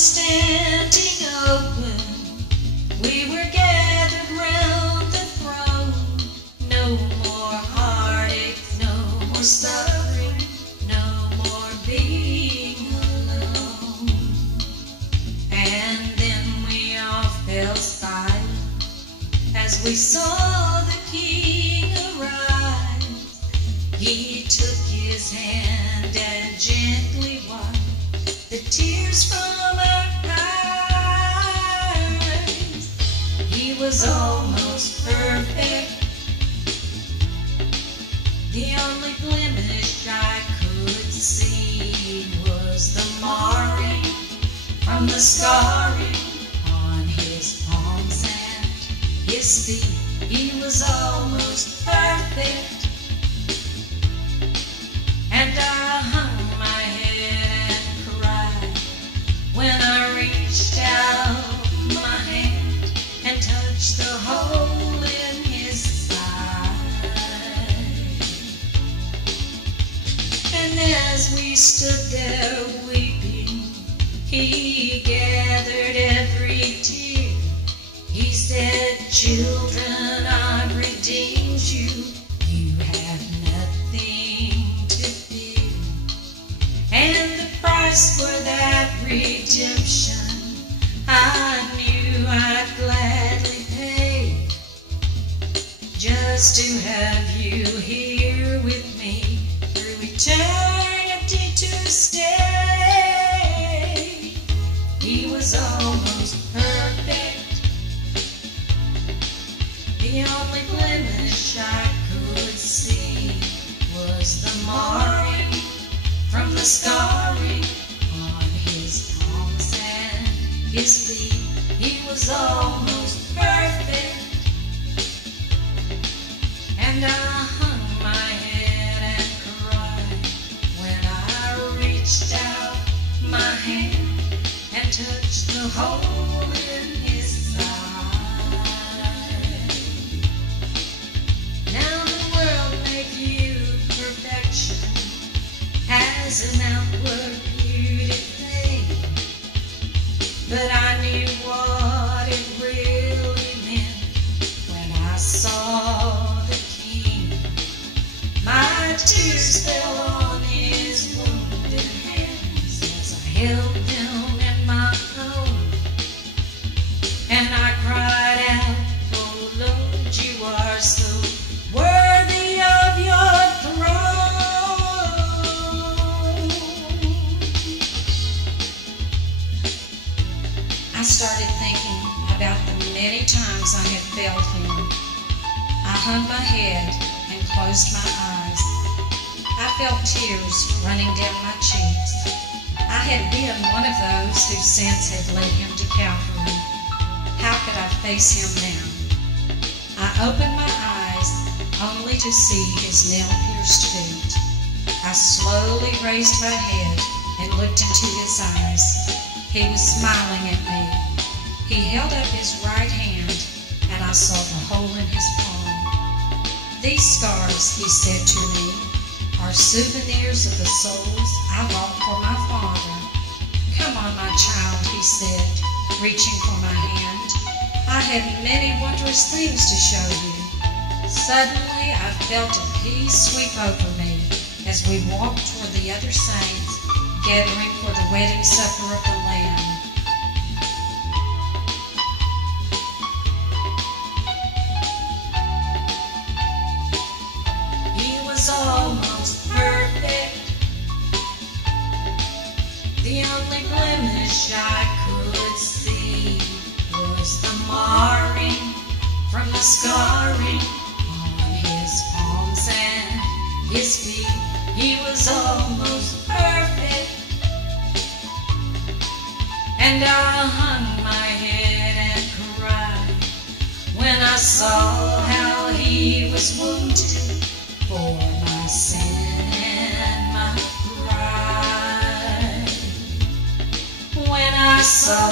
standing open, we were gathered round the throne. No more heartache, no more suffering, no more being alone. And then we all fell silent as we saw the King arise. He took his hand and gently wiped the tears from our eyes. He was almost perfect. The only blemish I could see was the marring from the scarring on his palms and his feet. He was almost perfect. And I hung my head and cried when I reached out my hand and touched the hole in his side. And as we stood there weeping, he gathered every tear. He said, "Children, I've redeemed you. You have nothing to fear." And the price for that redemption I knew I'd gladly pay, just to have you here with me through eternity to stay. He was almost perfect. The only blemish I could see was the marring from the scarring on his palms and his feet. He was almost perfect. And I hung my head and cried when I reached out my hand and touched the hole in his side. Now the world may view perfection as an outward beauty thing, but I knew what it really meant when I saw the King. My tears fell on his wounded hands as I held them in my own, and I cried out, "Oh Lord, you are so worthy of your throne." I started thinking about the many times I had failed him. I hung my head and closed my eyes. I felt tears running down my cheeks. I had been one of those whose sins had led him to Calvary. How could I face him now? I opened my eyes only to see his nail-pierced feet. I slowly raised my head and looked into his eyes. He was smiling at me. He held up his right hand, and I saw the hole in his palm. "These scars," he said to me, "are souvenirs of the souls I long for my Father." "Come on, my child," he said, reaching for my hand. "I have many wondrous things to show you." Suddenly I felt a peace sweep over me as we walked toward the other saints, gathering for the wedding supper of the Lamb. He was almost perfect. The only blemish I could see was the marring from the scarring on his palms and his feet. He was almost perfect. And I hung my head and cried when I saw how he was wounded for my sin and my pride. When I saw